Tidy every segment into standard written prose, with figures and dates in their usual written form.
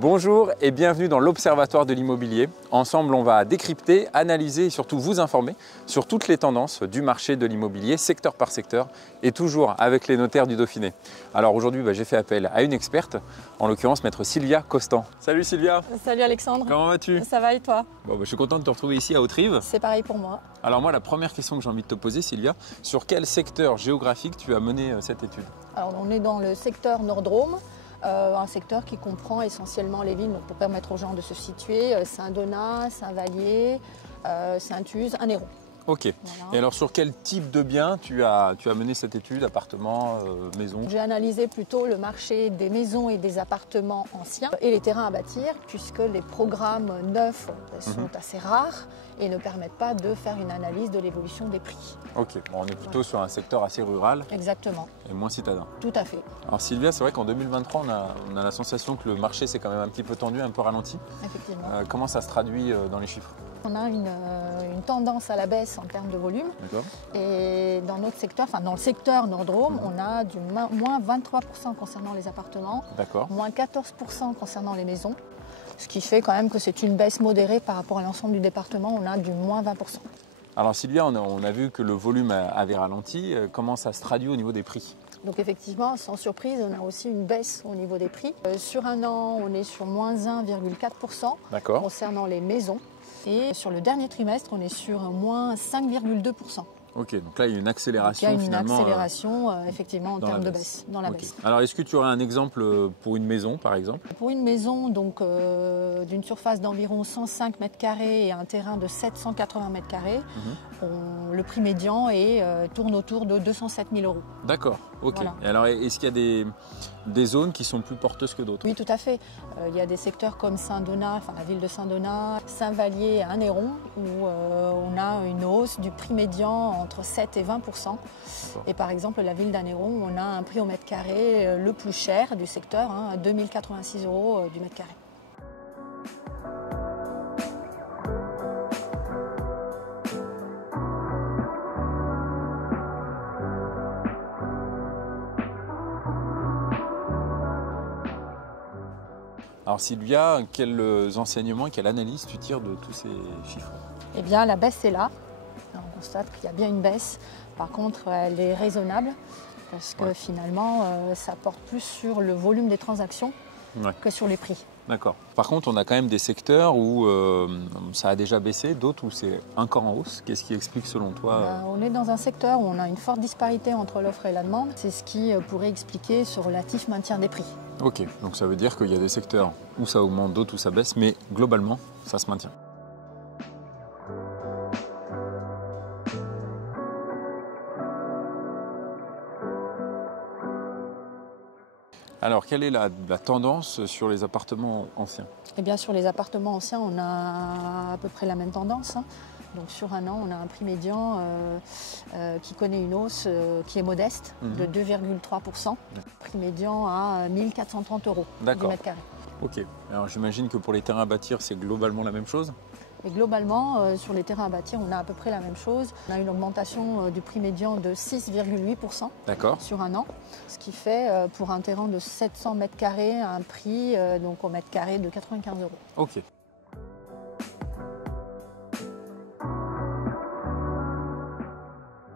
Bonjour et bienvenue dans l'Observatoire de l'immobilier. Ensemble, on va décrypter, analyser et surtout vous informer sur toutes les tendances du marché de l'immobilier, secteur par secteur, et toujours avec les notaires du Dauphiné. Alors aujourd'hui, j'ai fait appel à une experte, en l'occurrence maître Sylvia Costan. Salut Sylvia. Salut Alexandre. Comment vas-tu? Ça va et toi? Je suis content de te retrouver ici à Hauterive. C'est pareil pour moi. Alors moi, la première question que j'ai envie de te poser, Sylvia, sur quel secteur géographique tu as mené cette étude? Alors on est dans le secteur Nord-Drôme. Un secteur qui comprend essentiellement les villes, donc pour permettre aux gens de se situer, Saint-Donat, Saint-Vallier, Saint-Uz, Anneyron. Ok. Voilà. Et alors sur quel type de bien tu as mené cette étude, appartements, maisons? J'ai analysé plutôt le marché des maisons et des appartements anciens et les terrains à bâtir, puisque les programmes neufs sont assez rares et ne permettent pas de faire une analyse de l'évolution des prix. Ok, on est plutôt sur un secteur assez rural. Exactement. Et moins citadin. Tout à fait. Alors Sylvia, c'est vrai qu'en 2023, on a la sensation que le marché s'est quand même un petit peu tendu, un peu ralenti. Effectivement. Comment ça se traduit dans les chiffres? On a une tendance à la baisse en termes de volume. Et dans notre secteur, dans le secteur Nord-Drôme, on a du moins 23% concernant les appartements, moins 14% concernant les maisons. Ce qui fait quand même que c'est une baisse modérée par rapport à l'ensemble du département, on a du moins 20%. Alors Sylvia, on a vu que le volume avait ralenti. Comment ça se traduit au niveau des prix? Donc effectivement, sans surprise, on a aussi une baisse au niveau des prix. Sur un an, on est sur moins 1,4% concernant les maisons. Et sur le dernier trimestre, on est sur moins 5,2%. Ok, donc là il y a une accélération finalement. Il y a une finalement, accélération effectivement en termes de baisse, dans la baisse. Alors est-ce que tu aurais un exemple pour une maison par exemple? Pour une maison donc d'une surface d'environ 105 mètres carrés et un terrain de 780 mètres carrés, le prix médian tourne autour de 207 000 €. D'accord, ok. Voilà. Et alors est-ce qu'il y a des zones qui sont plus porteuses que d'autres? Oui, tout à fait. Il y a des secteurs comme Saint-Donat, la ville de Saint-Donat, Saint-Vallier et Anneyron, où on a une hausse du prix médian entre 7 et 20%. Et par exemple, la ville d'Anneyron, on a un prix au mètre carré le plus cher du secteur, 2086 € du mètre carré. Alors Sylvia, quels enseignements, quelle analyse tu tires de tous ces chiffres? Eh bien, la baisse est là. On constate qu'il y a bien une baisse. Par contre, elle est raisonnable parce que finalement, ça porte plus sur le volume des transactions que sur les prix. D'accord. Par contre, on a quand même des secteurs où ça a déjà baissé, d'autres où c'est encore en hausse. Qu'est-ce qui explique selon toi On est dans un secteur où on a une forte disparité entre l'offre et la demande. C'est ce qui pourrait expliquer ce relatif maintien des prix. Ok, donc ça veut dire qu'il y a des secteurs où ça augmente, d'autres où ça baisse, mais globalement, ça se maintient. Alors, quelle est la tendance sur les appartements anciens? Eh bien, sur les appartements anciens, on a à peu près la même tendance. Donc, sur un an, on a un prix médian qui connaît une hausse qui est modeste, de 2,3%. Prix médian à 1 430 € du mètre carré. Ok. Alors, j'imagine que pour les terrains à bâtir, c'est globalement la même chose? Et globalement, sur les terrains à bâtir, on a à peu près la même chose. On a une augmentation du prix médian de 6,8% sur un an, ce qui fait pour un terrain de 700 mètres carrés un prix donc au mètre carré de 95 €. Ok.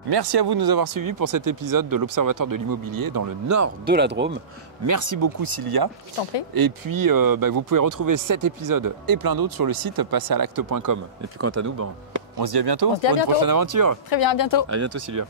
Merci à vous de nous avoir suivis pour cet épisode de l'Observatoire de l'immobilier dans le nord de la Drôme. Merci beaucoup Sylvia. Je t'en prie. Et puis vous pouvez retrouver cet épisode et plein d'autres sur le site passeralacte.com. Et puis quant à nous, on se dit à bientôt pour une prochaine aventure. Très bien, à bientôt. À bientôt Sylvia.